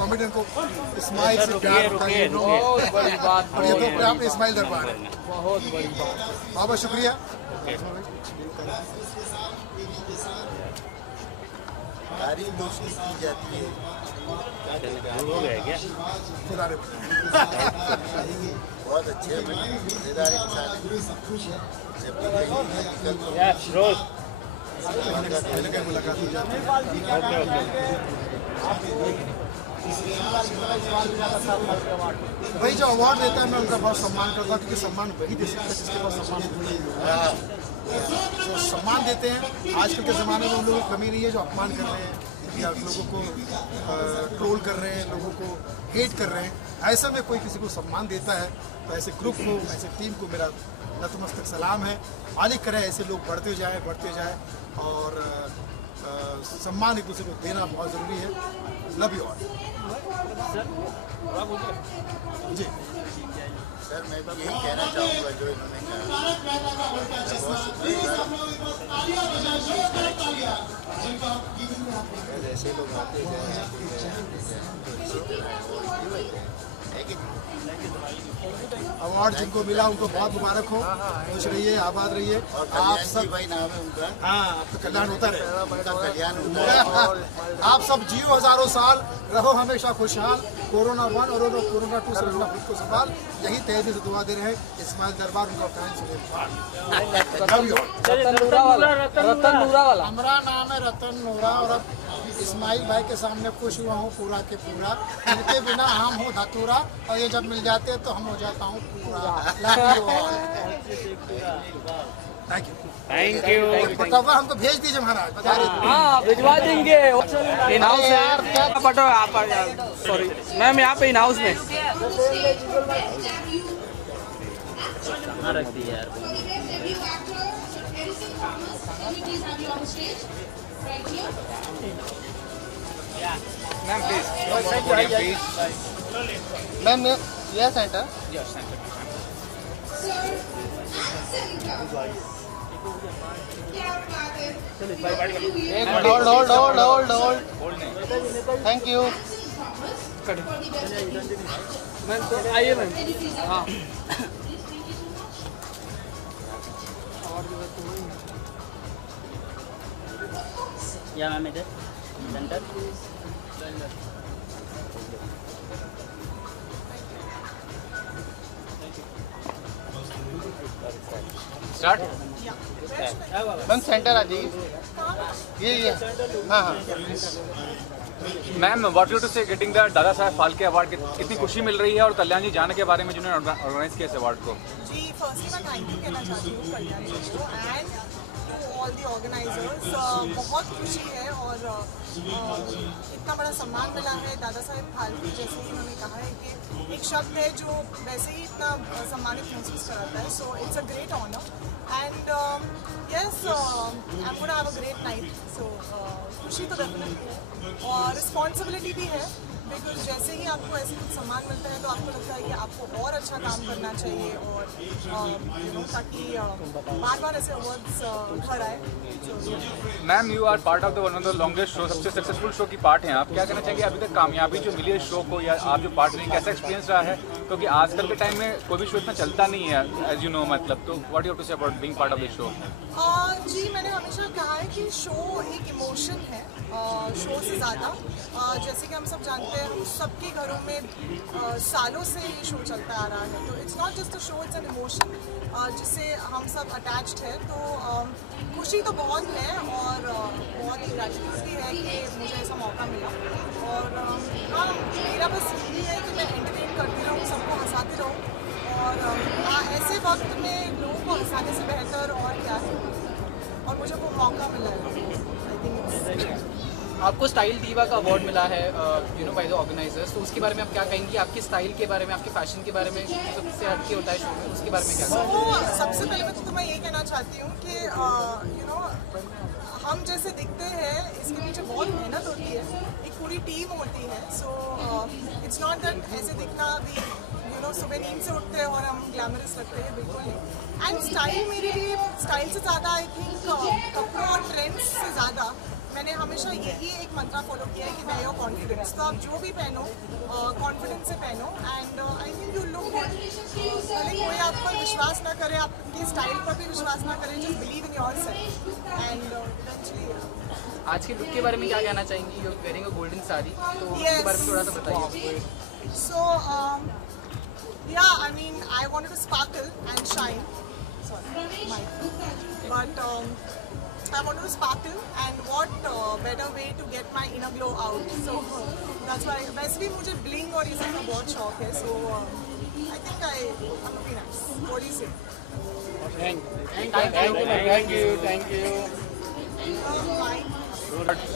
Comedian को smile से प्यार होता है। बहुत बड़ी बात और ये तो अपने आप में स्माइल दरबार है। बहुत बड़ी बात। बहुत बहुत शुक्रिया। तारीफ दोस्ती की जाती है। हो गया क्या? बहुत अच्छे मज़ेदार इंसान है। जब भी कहीं रोज मुलाकात हो जाती है। भाई जो अवार्ड देता है मैं उनका बहुत सम्मान करता हूँ, क्योंकि सम्मान वही दे सकता है जिसके पास सम्मान नहीं है। जो सम्मान देते हैं, आजकल के ज़माने में उन लोगों को कमी नहीं है जो अपमान कर रहे हैं या लोगों को ट्रोल कर रहे हैं, लोगों को हेट कर रहे हैं। ऐसे में कोई किसी को सम्मान देता है तो ऐसे ग्रुप को, ऐसे टीम को मेरा नतमस्तक सलाम है। मालिक करे ऐसे लोग बढ़ते जाए और सम्मान एक दूसरे को देना बहुत ज़रूरी है। Love you all. जी सर, मैं भी यही कहना चाहूँगा जो इन्होंने कहा। ऐसे लोग आते अवार्ड जिनको मिला उनको बहुत मुबारक हो। खुश रहिए, आबाद रहिए। आप सब भाई नाम है उनका। हाँ, आपका कल्याण होता रहे। कल्याण होता है। आप सब जियो हजारों साल, रहो हमेशा खुशहाल। कोरोना 1 और कोरोना 2 से अपना खुद को संभाल। यही तहे दिल से दुआ दे रहे हैं। इस्माइल दरबार उनका फैन सुनील। रतन नूरा वाला। हमारा नाम है रतन नूरा और अब इस्माइल भाई के सामने खुश हुआ हूँ पूरा के पूरा। इनके बिना हम हो धतूरा और ये जब मिल जाते हैं तो हम हो जाता हूँ पूरा। Thank you. पटवा हमको भेज दीजिए महाराज, बता रहे थे। हाँ, भिजवा देंगे। इन हाउस है क्या पटो आप? सॉरी मैम, यहाँ पे इन हाउस में रख दी यार। Ma'am please. मैम यह centre hold thank you. Ma'am तो आइए मैम। हाँ या मैम इधर सेंटर। स्टार्ट। मैम सेंटर आ जाइए। ये हाँ हाँ। मैम, व्हाट यू टू से गेटिंग द दादा साहब फाल्के अवार्ड, कितनी खुशी मिल रही है और कल्याण जी जाने के बारे में जिन्होंने ऑर्गेनाइज किया इस अवार्ड को? जी, फर्स्टली मैं थैंक यू कहना चाहती हूँ कल्याण जी को and to all the organizers. बहुत खुशी है और इतना बड़ा सम्मान मिला है दादा साहेब फाल्के। जैसे कि उन्होंने कहा है कि एक शब्द है जो वैसे ही इतना सम्मानित महसूस कराता है। So it's a great honour and yes, I am gonna have a great night. So खुशी तो डेफिनेटली है और रिस्पॉन्सिबिलिटी भी है, बिकॉज जैसे ही आपको ऐसे कुछ सम्मान मिलता है तो आपको लगता है कि आपको और अच्छा काम करना चाहिए और ताकि बार बार ऐसे अवार्ड्स घर आए। Ma'am, you are part of the one of the longest show, सबसे सक्सेसफुल शो की पार्ट हैं आप। क्या कहना चाहेंगे अभी तक कामयाबी जो मिली है शो को, या आप जो पार्ट रही, कैसा एक्सपीरियंस रहा है? क्योंकि आजकल के टाइम में कोई भी शो इतना चलता नहीं है एज यू नो, मतलब तो what you have to say about being part of this show? जी, मैंने हमेशा कहा है कि शो एक इमोशन है शो से ज़्यादा। जैसे कि हम सब जानते हैं, हम सबके घरों में सालों से ये शो चलता आ रहा है। तो it's not just a show, it's an emotion जिससे हम सब अटैच्ड है। तो खुशी तो बहुत है और बहुत ही ग्रेटिट्यूड भी है कि मुझे ऐसा मौका मिला। और हाँ, मेरा बस यही है कि मैं एंटरटेन करती रहूँ, सबको हंसाती रहूँ और ऐसे वक्त में लोगों को हंसाने से बेहतर और क्या है। और मुझे वो मौका मिला है। आई थिंक आपको स्टाइल दीवा का अवार्ड मिला है बाय द ऑर्गेनाइजर्स, तो उसके बारे में आप क्या कहेंगी? आपकी स्टाइल के बारे में, आपके फैशन के बारे में, सबसे हटके होता है शो में, उसके बारे में क्या कहेंगे? सबसे पहले तो मैं ये कहना चाहती हूँ कि हम जैसे दिखते हैं इसके पीछे बहुत मेहनत होती है, एक पूरी टीम होती है। सो इट्स नॉट दैट ऐसे दिखना भी सुबह नींद से उठते हैं और हम ग्लैमरस लगते हैं, बिल्कुल नहीं। एंड स्टाइल मेरे लिए स्टाइल से ज़्यादा आई थिंक कपड़ों और ट्रेंड्स से ज़्यादा मैंने हमेशा यही एक मंत्र फॉलो किया है कि मैं योर कॉन्फिडेंस, तो आप जो भी पहनो कॉन्फिडेंस से पहनो and I think you look good. भले कोई आप पर विश्वास ना करे, आपकी स्टाइल पर भी विश्वास ना करे, just believe in your self and eventually. आज के लुक के बारे में क्या कहना चाहेंगी? You wearing a golden sari, तो उसके बारे में थोड़ा सा बताइए। So yeah, I mean I wanted to sparkle and shine. Sorry, but I wanted to sparkle, and what better way to get my inner glow out? So that's why. वैसे भी मुझे bling और ये सब का बहुत शौक है. So I think I'm looking nice. What do you say? Thank you. Bye.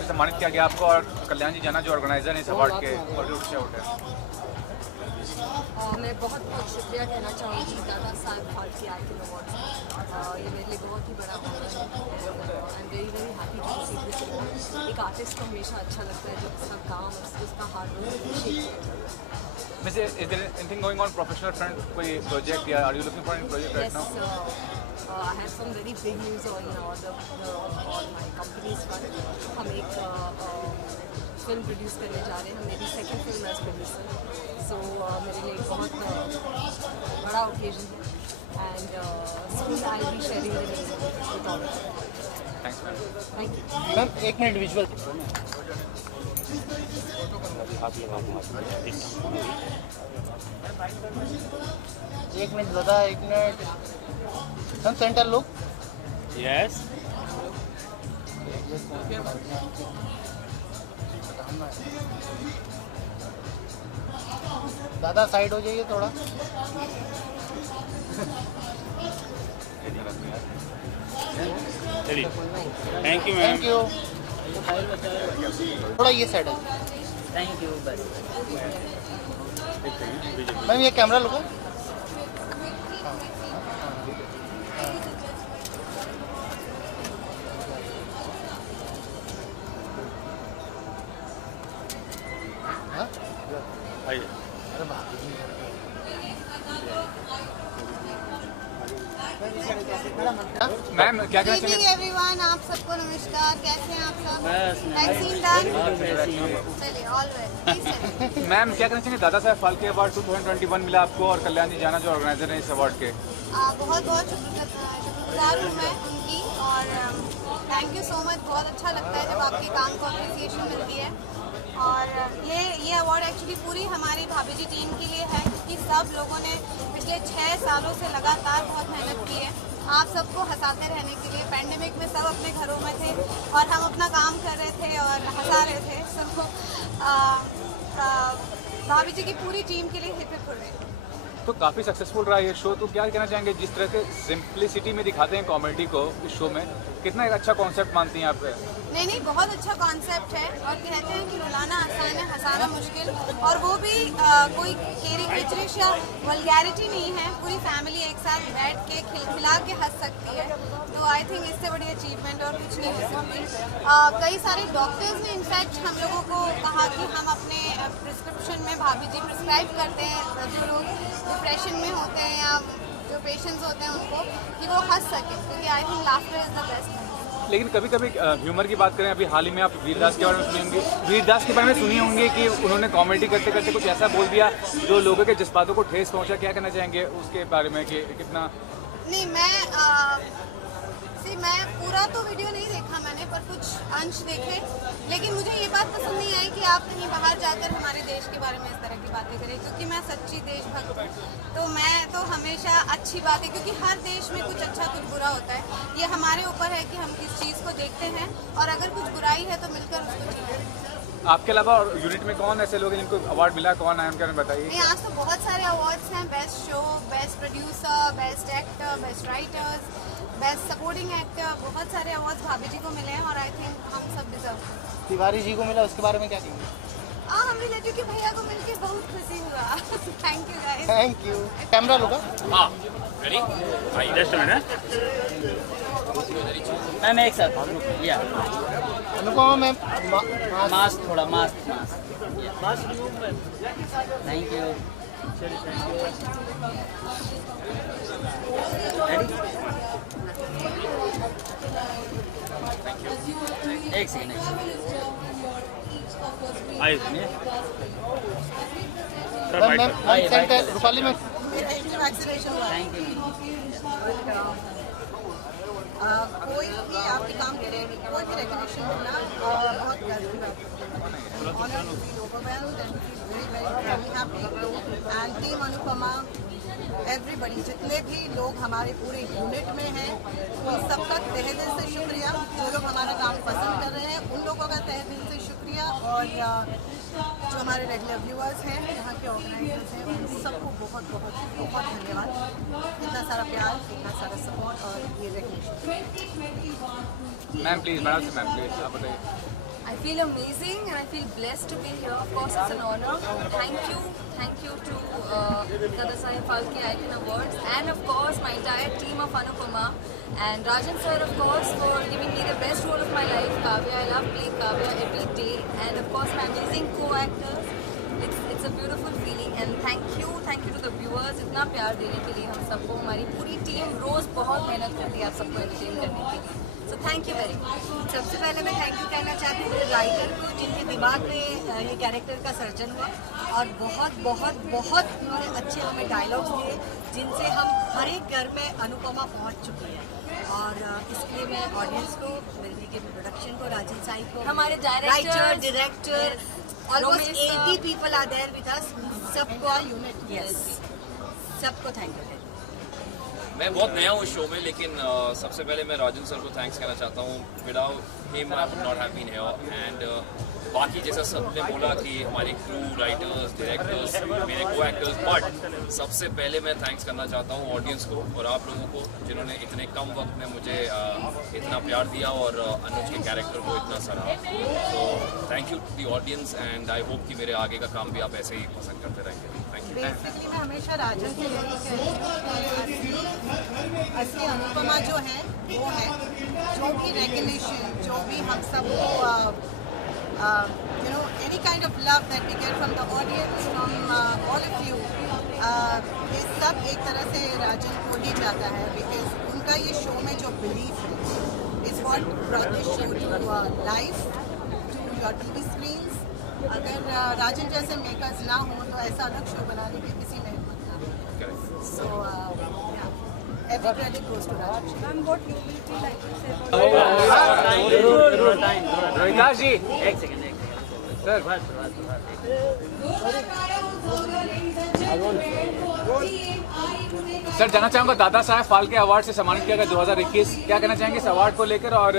सम्मानित किया गया आपको, और कल्याण जी जाना जो ऑर्गेनाइजर है इस अवार्ड के, और से आउट है। मैं बहुत बहुत शुक्रिया कहना चाहूँगी दादा साहब फाल्के आर्ट अवार्ड। ये मेरे लिए बहुत ही बड़ा मौका है। I am very very happy to receive this award. एक आर्टिस्ट को हमेशा अच्छा लगता है जब उसका काम और उसका हार्ड वर्क अप्रिशिएट किया जाता है। Miss, is there anything going on professional front? कोई project या are you looking for any project right now? Yes, I have some very big news on my company's front. हम एक film produce करने जा रहे हैं, मेरी सेकंड फिल्म एज प्रोड्यूसर। सो मेरे लिए एक बहुत बड़ा ओकेजन है and soon I will be sharing the news with all. Thanks, ma'am. Thank you. Ma'am एक मिनट विजुअल। एक मिनट दादा, एक minute. Ma'am centre look. Yes. दादा साइड हो जाइए थोड़ा। चलिए, thank you ma'am. Thank you. थोड़ा ये साइड है। Thank you. बस मैम ये कैमरा लो। आइए। मैम क्या कहना इवनिंग चाहिए? एवरीवन, आप सबको नमस्कार। कैसे हैं आप सब? बस वैक्सीन डन? मैम। चलिए, ऑल वेल। मैम क्या कहना चाहिए? दादा साहब फाल्के अवार्ड 2021 मिला आपको, और कल्याण जी जाना जो ऑर्गेनाइजर है इस अवार्ड के। बहुत बहुत शुक्रगुजार हूँ मैं उनकी, और थैंक यू सो मच। बहुत अच्छा लगता है जब आपके काम को अप्रिसिएशन मिलती है। और ये अवार्ड एक्चुअली पूरी हमारी भाभी जी टीम के लिए है, क्योंकि सब लोगों ने पिछले 6 सालों से लगातार बहुत मेहनत की है आप सबको हंसाते रहने के लिए। पैंडेमिक में सब अपने घरों में थे और हम अपना काम कर रहे थे और हंसा रहे थे सबको। भाभी जी की पूरी टीम के लिए हिप हिप हुर्रे। तो काफ़ी सक्सेसफुल रहा ये शो, तो क्या कहना चाहेंगे जिस तरह के सिंप्लिसिटी में दिखाते हैं कॉमेडी को इस शो में, कितना एक अच्छा कॉन्सेप्ट मानती हैं आप? नहीं, बहुत अच्छा कॉन्सेप्ट है, और कहते हैं कि रुलाना आसान है हंसाना मुश्किल, और वो भी कोई केरी किचरिश या वल्गैरिटी नहीं है। पूरी फैमिली एक साथ बैठ के खिलखिला के हंस सकती है, तो आई थिंक इससे बड़ी अचीवमेंट और कुछ नहीं हो सकती। कई सारे डॉक्टर्स ने इनफैक्ट हम लोगों को कहा कि हम अपने प्रिस्क्रिप्शन में भाभी जी प्रिस्क्राइब करते हैं जो लोग डिप्रेशन में होते हैं या जो पेशेंट्स होते हैं उनको, कि वो हंस सकें, क्योंकि I think laughter is the best. लेकिन कभी कभी ह्यूमर की बात करें, अभी हाल ही में आप वीरदास के बारे में सुने होंगे, वीरदास के बारे में सुनी होंगे कि उन्होंने कॉमेडी करते करते कुछ ऐसा बोल दिया जो लोगों के जज्बातों को ठेस पहुंचा। क्या कहना चाहेंगे उसके बारे में कि कितना? नहीं, मैं पूरा तो वीडियो नहीं देखा मैंने, पर कुछ अंश देखे, लेकिन मुझे ये बात पसंद नहीं आई कि आप कहीं बाहर जाकर हमारे देश के बारे में इस तरह की बातें करें, क्योंकि मैं सच्ची देशभक्त हूँ। तो मैं तो हमेशा अच्छी बातें, क्योंकि हर देश में कुछ अच्छा कुछ बुरा होता है, ये हमारे ऊपर है कि हम किस चीज़ को देखते हैं, और अगर कुछ बुराई है तो मिलकर उसको ठीक करें। आपके अलावा यूनिट में कौन ऐसे लोग हैं जिनको अवार्ड मिला, कौन है उनके बारे में बताइए। नहीं, आज तो बहुत सारे अवार्ड्स हैं, best show, best producer, best actor, best writers, best supporting actor, बहुत सारे अवार्ड्स भाभी जी को मिले हैं, और आई थिंक हम सब डिजर्व। तिवारी जी को मिला, उसके बारे में क्या कहेंगे? हम रिलेटिव के भैया को मिलके बहुत खुशी हुआ। Thank you guys. Thank you. Camera लो। हाँ, ready? Just a minute ma'am, एक साथ या अनुपमा मैम, मास्क थोड़ा मास्क थैंक यू। एक सेकंड आइए रूपाली में वैक्सीनेशन हुआ है। कोई भी आपके काम के लिए कोई भी रेगुलेशन मिलना बहुत गर्व की बात है। एंड टीम अनुपमा एवरीबडी जितने भी लोग हमारे पूरे यूनिट में हैं उन सबका तहे दिल से शुक्रिया। जो लोग हमारा काम पसंद कर रहे हैं उन लोगों का तहे दिल से शुक्रिया। और जो हमारे रेगुलर व्यूअर्स हैं, यहाँ के ऑर्गेनाइजर्स हैं, उन सबको बहुत बहुत बहुत धन्यवाद। इतना सारा प्यार, इतना सारा सपोर्ट और ये regulation. Ma'am please, ma'am please आप बताइए। I feel amazing and I feel blessed to be here. Of course, it's an honor. Thank you to Dada Saheb Phalke Icon Awards and of course my entire team of Anupama and Rajan sir, of course, for giving me the best role of my life, Kavya. I love playing Kavya every day, and of course my amazing co-actors. It's a beautiful feeling and thank you to the viewers. इतना प्यार देने के लिए हम सबको, हमारी पूरी team रोज बहुत मेहनत करती है आप सबको एंटरटेन करने के लिए। So thank you very much. सबसे पहले मैं थैंक यू कहना चाहती हूँ मेरे राइटर को, जिनके दिमाग में ये कैरेक्टर का सर्जन हुआ और बहुत बहुत बहुत उन्होंने अच्छे हमें डायलॉग्स दिए जिनसे हम हर एक घर में अनुपमा पहुँच चुकी है। और इसके लिए मैं ऑडियंस को, मेरे के प्रोडक्शन को, राजन साई को, हमारे director almost 80 people are there with us, सबको सबको थैंक यू। मैं बहुत नया हूँ शो में, लेकिन सबसे पहले मैं राजन सर को थैंक्स कहना चाहता हूँ। Without him I would not have been here. And बाकी जैसा सबने बोला कि हमारी क्रू, राइटर्स, डायरेक्टर्स, मेरे को एक्टर्स, बट सबसे पहले मैं थैंक्स करना चाहता हूँ ऑडियंस को और आप लोगों को, जिन्होंने इतने कम वक्त में मुझे इतना प्यार दिया और अनुज के कैरेक्टर को इतना सराहा। तो thank you to the audience and I hope कि मेरे आगे का काम भी आप ऐसे ही पसंद करते रहेंगे। Thank you. बेसिकली मैं हमेशा राजन से यही कहती हूँ, असली अनुपमा जो है वो है जो भी रेगुलेशन, जो भी हम सबको you know, any kind of love that we get from the audience, from all of you, ये सब एक तरह से राजन को ही जाता है, because उनका ये शो में जो belief है is what brought this show to life, to your TV screens. अगर राजन जैसे मेकर्स ना हो तो ऐसा अलग शो बनाने की किसी में हिम्मत ना हो। So every credit goes to Rajan. And what you will like to say about रोहिता जी एक सेकंड सर, सर जानना चाहूँगा दादा साहब फाल्के अवार्ड से सम्मानित किया गया 2021, क्या कहना चाहेंगे इस अवार्ड को लेकर? और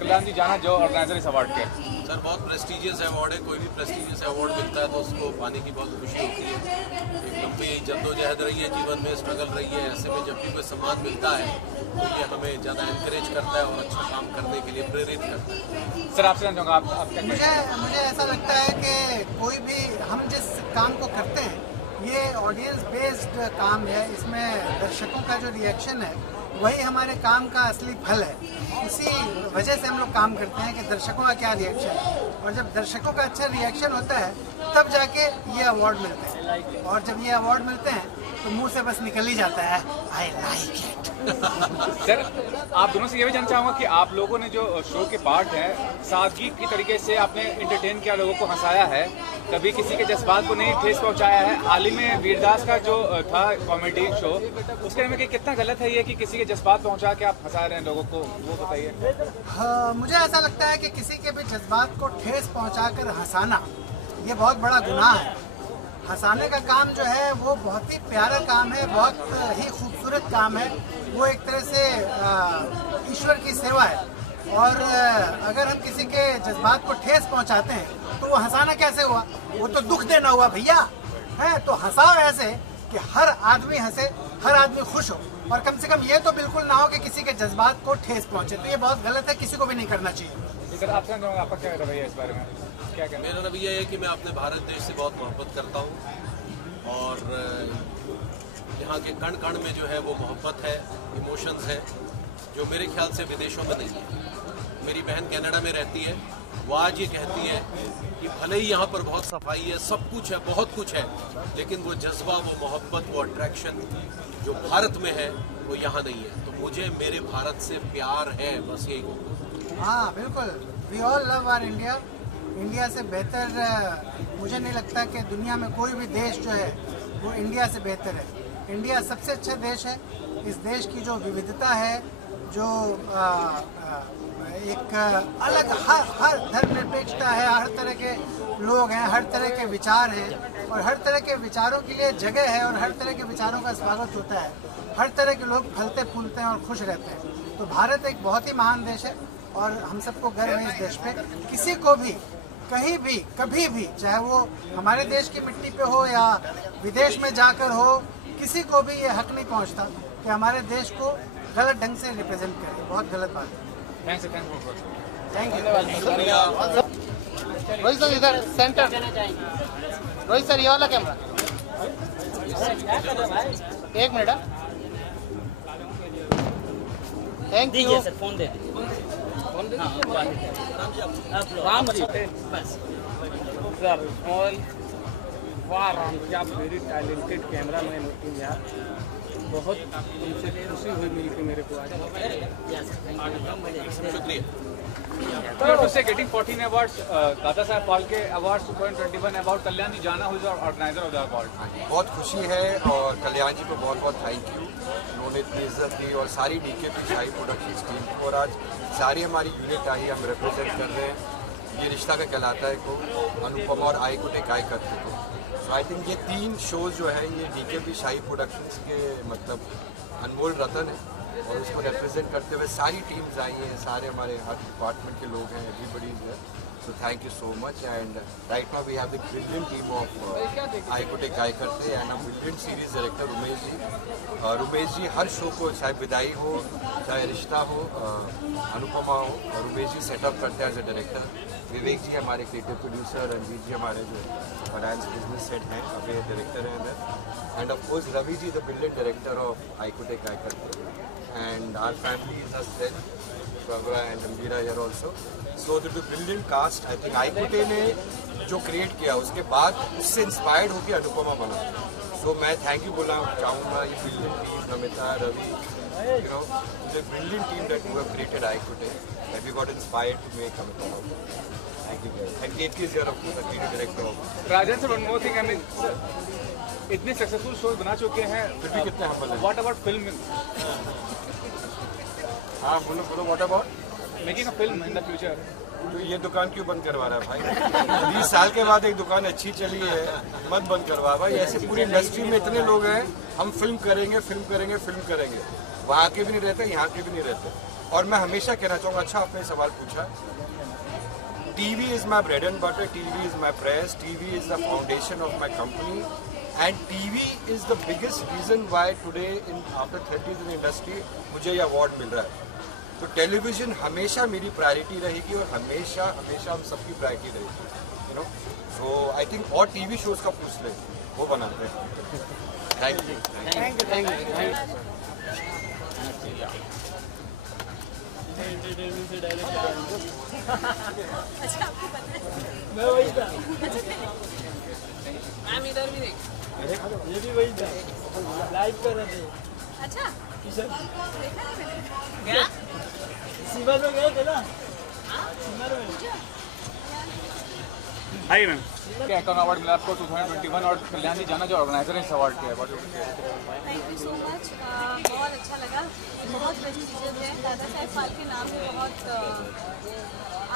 कल्याण जी जाना जो ऑर्गेनाइजर इस अवार्ड के। सर बहुत प्रेस्टीजियस अवार्ड है, कोई भी प्रेस्टीजियस अवार्ड मिलता है तो उसको पाने की बहुत खुशी होती है। एक लंबी जद्दोजहद रही है, जीवन में स्ट्रगल रही है, ऐसे में जब भी कोई सम्मान मिलता है तो ये हमें ज़्यादा इंकरेज करता है और अच्छा काम करने के लिए प्रेरित करता है। सर आपसे जानना चाहूँगा आप क्या मुझे ऐसा लगता है कि कोई भी हम जिस काम को करते हैं ये ऑडियंस बेस्ड काम है, इसमें दर्शकों का जो रिएक्शन है वही हमारे काम का असली फल है। इसी वजह से हम लोग काम करते हैं कि दर्शकों का क्या रिएक्शन है, और जब दर्शकों का अच्छा रिएक्शन होता है तब जाके ये अवार्ड मिलते हैं। और जब ये अवार्ड मिलते हैं तो मुंह से बस निकल ही जाता है आई लाइक इट। सर आप दोनों से ये भी जानना चाहूँगा कि आप लोगों ने जो शो के पार्ट हैं सादगी की तरीके से आपने इंटरटेन किया, लोगों को हंसाया है, कभी किसी के जज्बात को नहीं ठेस पहुँचाया है। हाल ही में वीरदास का जो था कॉमेडी शो, उसके में कितना गलत है ये कि किसी के जज्बात पहुँचा के आप हंसा रहे हैं लोगों को, वो बताइए। हाँ, मुझे ऐसा लगता है कि किसी के भी जज्बात को ठेस पहुँचाकर हंसाना ये बहुत बड़ा गुनाह है। हंसाने का काम जो है वो बहुत ही प्यारा काम है, बहुत ही खूबसूरत काम है। वो एक तरह से ईश्वर की सेवा है, और अगर हम किसी के जज्बात को ठेस पहुंचाते हैं तो वो हंसाना कैसे हुआ? वो तो दुख देना हुआ भैया है। तो हंसाओ ऐसे कि हर आदमी हंसे, हर आदमी खुश हो, और कम से कम ये तो बिल्कुल ना हो कि किसी के जज्बात को ठेस पहुंचे। तो ये बहुत गलत है, किसी को भी नहीं करना चाहिए। सर आपसे आपका क्या रवैया इस बारे में? क्या कहना? मेरा रवैया है कि मैं अपने भारत देश से बहुत मोहब्बत करता हूँ और यहाँ के कण कण में जो है वो मोहब्बत है, इमोशंस है, जो मेरे ख्याल से विदेशों में नहीं है। मेरी बहन कनाडा में रहती है वो आज ये कहती हैं कि भले ही यहाँ पर बहुत सफाई है, सब कुछ है, बहुत कुछ है, लेकिन वो जज्बा, वो मोहब्बत, वो अट्रैक्शन जो भारत में है वो यहाँ नहीं है। तो मुझे मेरे भारत से प्यार है, बस यही। हाँ बिल्कुल, we all love our India. India से बेहतर मुझे नहीं लगता कि दुनिया में कोई भी देश जो है वो इंडिया से बेहतर है। इंडिया सबसे अच्छा देश है। इस देश की जो विविधता है, जो एक अलग हर धर्मनिरपेक्षता है, हर तरह के लोग हैं, हर तरह के विचार हैं और हर तरह के विचारों के लिए जगह है और हर तरह के विचारों का स्वागत होता है। हर तरह के लोग फलते फूलते हैं और खुश रहते हैं। तो भारत एक बहुत ही महान देश है और हम सबको गर्व है इस देश पे। किसी को भी कहीं भी कभी भी, चाहे वो हमारे देश की मिट्टी पे हो या विदेश में जाकर हो, किसी को भी ये हक नहीं पहुंचता कि हमारे देश को गलत ढंग से रिप्रेजेंट करे। बहुत गलत बात है। Thank you. रोहित सर इधर सेंटर, रोहित सर ये वाला कैमरा, एक मिनट। थैंक यू सर, फोन दे राम जी बस सर। ऑल वाह राम जी, आप वेरी टैलेंटेड कैमरा मैन होती हैं यार। बहुत उनसे खुशी हुई मिलकर मेरे को आज। शुक्रिया। उससे गेटिंग 14 अवार्ड्स, दादा साहब फाल्के अवार्ड्स 2021 अवार्ड कल्याण जी जाना हुई ऑर्गेनाइजर ऑफ द अवार्ड। बहुत खुशी है और कल्याण जी को बहुत बहुत थैंक यू। उन्होंने इतनी इज्जत दी और सारी डीकेपी शाही प्रोडक्शन टीम को, और आज सारी हमारी यूनिट आई, हम रिप्रेजेंट कर रहे हैं। ये रिश्ता का कहलाता है को अनुपमा और आई कुटे काय करते को। सो आई थिंक ये 3 शोज जो है ये डीकेपी शाही प्रोडक्शंस के मतलब अनमोल रतन है और उसको रिप्रेजेंट करते हुए सारी टीम्स आई हैं, सारे हमारे हर डिपार्टमेंट के लोग हैं, everybody is here. So thank you so much, and right now we have the brilliant team of I Could Take I Karte and a brilliant series director Rumesh ji. Rumesh ji हर show को, चाहे विदाई हो, चाहे रिश्ता हो, अनुपमा हो, रुमेश जी सेटअप करते हैं एज ए डायरेक्टर। विवेक जी हमारे क्रिएटिव प्रोड्यूसर, रंजीत जी हमारे जो फाइनेंस बिजनेस सेट हैं, अभी डायरेक्टर हैं इधर, and of course Ravi ji the brilliant director of I could take I करते, and our family is a strength, Swagara and Ambira here also. So the brilliant cast, I think आईकुटे ने जो create किया उसके बाद उससे इंस्पायर्ड होकर अनुपमा बना। So मैं थैंक यू बोलना चाहूँगा ये brilliant team, Namita, Ravi, you know, the brilliant team that who have created आईकुटे, that we got inspired to make Anupamaa. Thank you guys. And KK is here of course, the creative director of। Rajan sir, one more thing, I mean, इतने successful shows बना चुके हैं, फिर भी कितने humble हैं। What about film? हाँ बोलो बोलो, what about making a film in the future? तो ये दुकान क्यों बंद करवा रहा है भाई? 20 साल के बाद एक दुकान अच्छी चली है, मत बंद करवा भाई। ऐसे पूरी इंडस्ट्री में इतने लोग हैं, हम फिल्म करेंगे फिल्म करेंगे फिल्म करेंगे, वहाँ के भी नहीं रहते, यहाँ के भी नहीं रहते। और मैं हमेशा कहना चाहूँगा, अच्छा आपने सवाल पूछा, TV is my bread and butter, TV is my press, TV is the foundation of my company, and TV is the biggest reason why today in after 30 in industry मुझे ये अवार्ड मिल रहा है। तो टेलीविज़न हमेशा मेरी priority रहेगी और हमेशा हमेशा हम सबकी प्रायोरिटी रहेगी, you know. So I think और टीवी शोज का पूछ ले, वो बनाते हैं। Thank you, thank you. अच्छा आपको पता है? मैं वही था। मैम इधर भी देख। ये भी वही था, लाइव कर रहे थे। अच्छा किशन देखा नहीं मैंने। क्या? सीमा में गए थे ना? सीमा में। हाय मैम, क्या कौन अवार्ड मिला आपको 2021 और कल्याण जी जाना जो ऑर्गेनाइजर है इस अवार्ड के? थैंक यू सो मच, बहुत अच्छा लगा, बहुत प्रेस्टीजियस है। दादा साहेब फाल्के नाम भी बहुत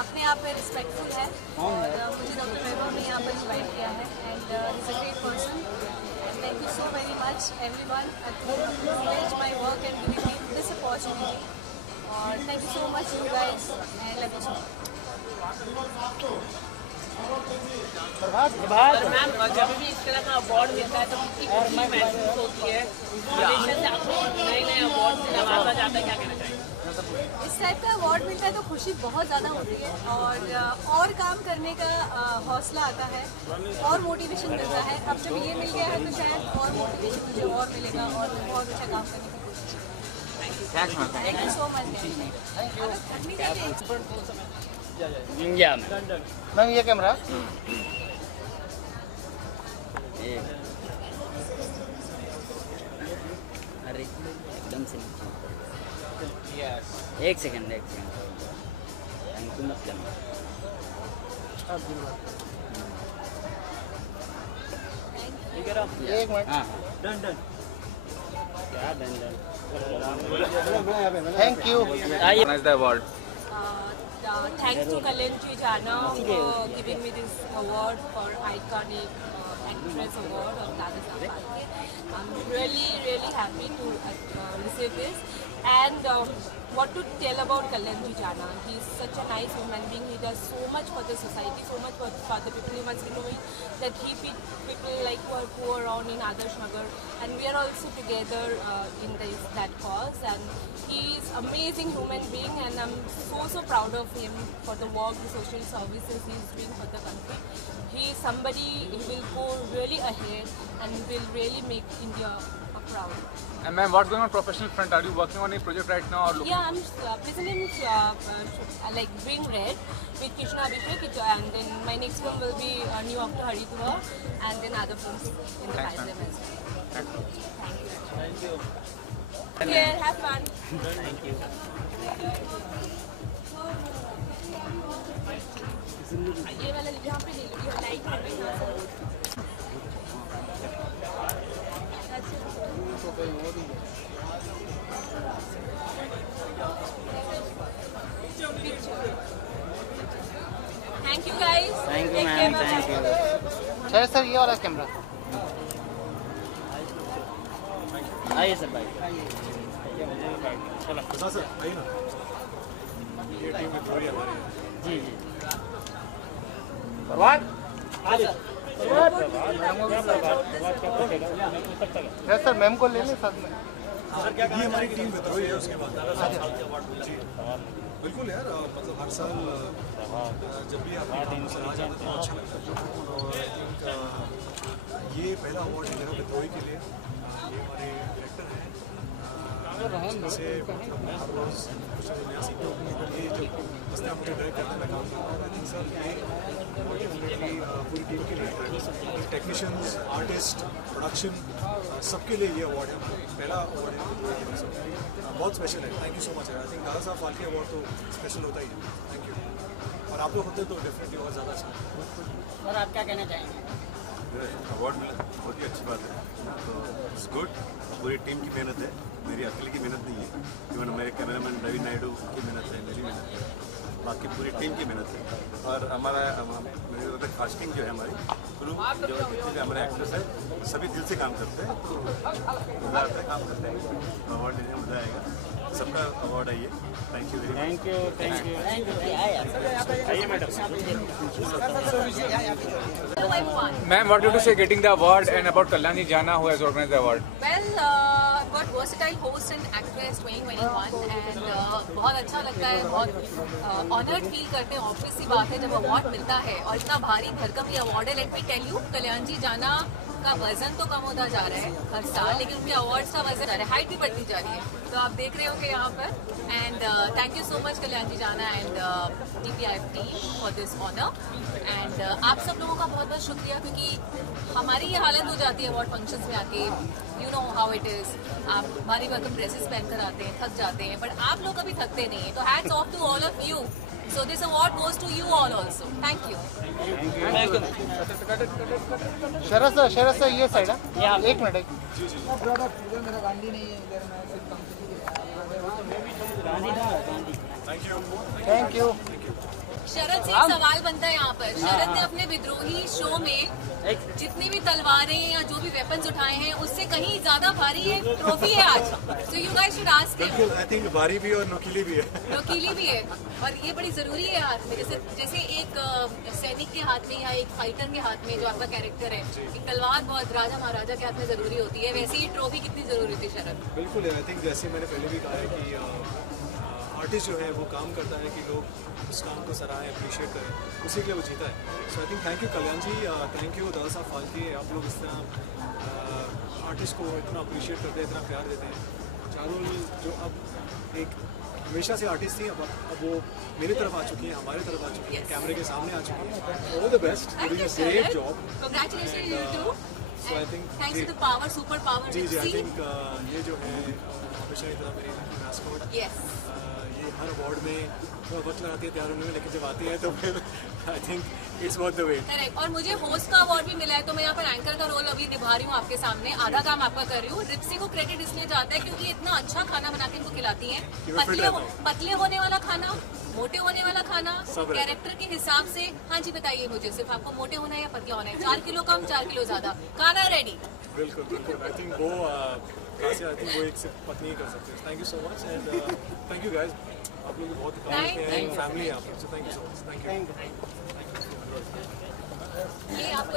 अपने आप में रिस्पेक्टफुल है और मुझे डॉक्टर वैभव ने यहाँ पर इन्वाइट किया है and is a great person. Thank you so very much everyone who encouraged my work and giving me this opportunity. Thank you so much you guys and love you so much. Ma'am जब भी इस तरह का award मिलता है तो कितनी खुशी महसूस होती है, हमेशा से आपको नए नए अवार्ड से नवाजा जाता है, क्या कहना चाहिए? इस टाइप का अवार्ड मिलता है तो खुशी बहुत ज़्यादा होती है और काम करने का हौसला आता है और मोटिवेशन मिलता है। अब जब ये मिल गया है तो शायद और मोटिवेशन मुझे और मिलेगा और बहुत अच्छा काम करने की कोशिश। Thank you so much. या मैम ये कैमरा अरे एकदम से एक सेकंड थैंक यू मत करना एक मिनट हाँ डन क्या done thank you the award. Thanks to Kalyanji Jana for giving me this award for Iconic Actress Award of Dada Saheb Phalke. I'm really happy to receive this. And what to tell about Kalyanji Jana? He's such a nice human being. He does so much for the society, so much for the people. He must be knowing that he people like who are poor around in Adarsh Nagar, and we are also together in that cause. And he is amazing human being, and I'm so proud of him for the work, the social services he is doing for the country. He is somebody, he will go really ahead and will really make India proud. And ma'am, what's going on professional front? Are you working on a project right now or looking? Yeah, I'm presenting like Green Red with Krishna Abhishek, and then my next film will be New York to Haridwar, and then other films in the pipeline as well. Thank you. Okay, have fun. Thank you. ये वाला यहाँ पे ले लो, ये light है ना यहाँ से। Thank you guys. Thank you ma'am, thank you. Sir sir ये वाला कैमरा आइए सर भाई जी परवान सर मैम को ले लें साथ में ये हमारी टीम विद्रोही है उसके बाद बिल्कुल यार मतलब हर साल जब भी आप टीम से आ जाते हैं तो अच्छा लगता है और ये पहला अवार्ड है मेरा विद्रोही के लिए ये हमारे डायरेक्टर हैं से हर रोज़ कुछ नया सीखता हूँ ये जो उसने मुझे डायरेक्ट करने में काम किया आई थिंक सर ये डेफिनेटली पूरी टीम के लिए टेक्नीशियंस आर्टिस्ट प्रोडक्शन सबके लिए ये अवार्ड है पहला अवार्ड है बहुत स्पेशल है thank you so much I think दादा साहब फाल्के अवार्ड तो स्पेशल होता ही है थैंक यू और आप लोग होते तो डेफिनेटली और ज़्यादा अच्छा और आप क्या कहना चाहेंगे अवार्ड मिला बहुत ही अच्छी बात है तो इट्स गुड पूरी टीम की मेहनत है मेरी अकेले की मेहनत नहीं है इवन मेरे कैमरामैन रवि नायडू की मेहनत है मेरी मेहनत है बाकी पूरी टीम की मेहनत है और हमारा मेरी कास्टिंग जो है हमारी क्रू जो जितने हमारे एक्टर्स हैं सभी दिल से काम करते हैं मज़ा आता है काम करते हैं अवार्ड लेने में मज़ा आएगा सबका अवार्ड है ये थैंक यू वेरी मच आइए madam Ma'am, what do you say getting the award and about Kalyanji Jana who has organized the award? Well, got versatile host and actress 2021 and बहुत अच्छा लगता है बहुत ऑनर्ड फील करते हैं obvious सी बात है जब अवार्ड मिलता है और इतना भारी भरकम ये अवार्ड है let me tell you Kalyanji जाना का वजन तो कम होता जा रहा है हर साल लेकिन उनके अवार्ड्स का वजन आ रहा है हाइट भी बढ़ती जा रही है तो आप देख रहे होंगे यहाँ पर and thank you so much Kalyanji जाना and DPIF team for this honour and आप सब लोगों का बहुत बहुत शुक्रिया क्योंकि हमारी ये हालत हो जाती है अवार्ड फंक्शंस में आके you know how it is आप भारी भरकम ड्रेसेस पहन कर आते हैं थक जाते हैं बट आप लोग कभी थकते नहीं हैं तो hats off to all of you So this award goes to you all also. Thank you. Sharad sir ये साइड है एक मिनट थैंक यू शरद से एक सवाल बनता है यहाँ पर शरद ने अपने विद्रोही शो में जितनी भी तलवारें या जो भी वेपन्स उठाए हैं उससे कहीं ज्यादा भारी ये ट्रॉफी है आज so you guys should ask him I think भारी भी और नुकीली भी है नुकीली भी है और ये बड़ी जरूरी है हाथ में जैसे एक सैनिक के हाथ में या एक फाइटर के हाथ में जो आपका कैरेक्टर है एक तलवार बहुत राजा महाराजा के हाथ में जरूरी होती है वैसे ही ट्रॉफी कितनी जरूरी थी शरद बिल्कुल आई थिंक जैसे मैंने पहले भी कहा है कि आर्टिस्ट जो है वो काम करता है कि लोग उस काम को सराहें अप्रिशिएट करें उसी के लिए वो जीता है so I think thank you Kalyan ji thank you Dada Saheb Phalke आप लोग इस तरह आर्टिस्ट को इतना अप्रिशिएट करते हैं इतना प्यार देते हैं चारों जो अब एक हमेशा से आर्टिस्ट थी, अब वो मेरी तरफ आ चुकी हैं, हमारे तरफ आ चुकी हैं, कैमरे के सामने आ चुकी हैं। All the best, doing a great job. Congratulations you too. So I think Thanks to the power, super power. जी आई Ripsy. थिंक ये जो है हमेशा की तरह मेरी मैस्कॉट, Yes. ये हर अवार्ड में थोड़ा वक्त लगाती है तैयार होने में, लेकिन जब आती है तो फिर I think it's worth the wait. Correct. और मुझे होस्ट का अवार्ड भी मिला है, तो मैं यहाँ पर एंकर का रोल अभी निभा रही हूँ आपके सामने, आधा काम आपका कर रही हूँ। रिप्सी को क्रेडिट इसलिए जाता है क्योंकि इतना अच्छा खाना बना के इनको खिलाती हैं। पतले होने वाला खाना, मोटे होने वाला खाना, कैरेक्टर के हिसाब से। हाँ जी बताइए मुझे, सिर्फ आपको मोटे होना है या पतला होना है? 4 किलो कम, 4 किलो ज्यादा, खाना रेडी। बिल्कुल बिल्कुल, आई थिंक वो खासियत, आई थिंक वो एक सिर्फ पत्नी ही कर सकते हैं। Thank you so much and thank you guys, आप लोग बहुत फैमिली है आप लोग, so thank you so much, thank you. ये आपको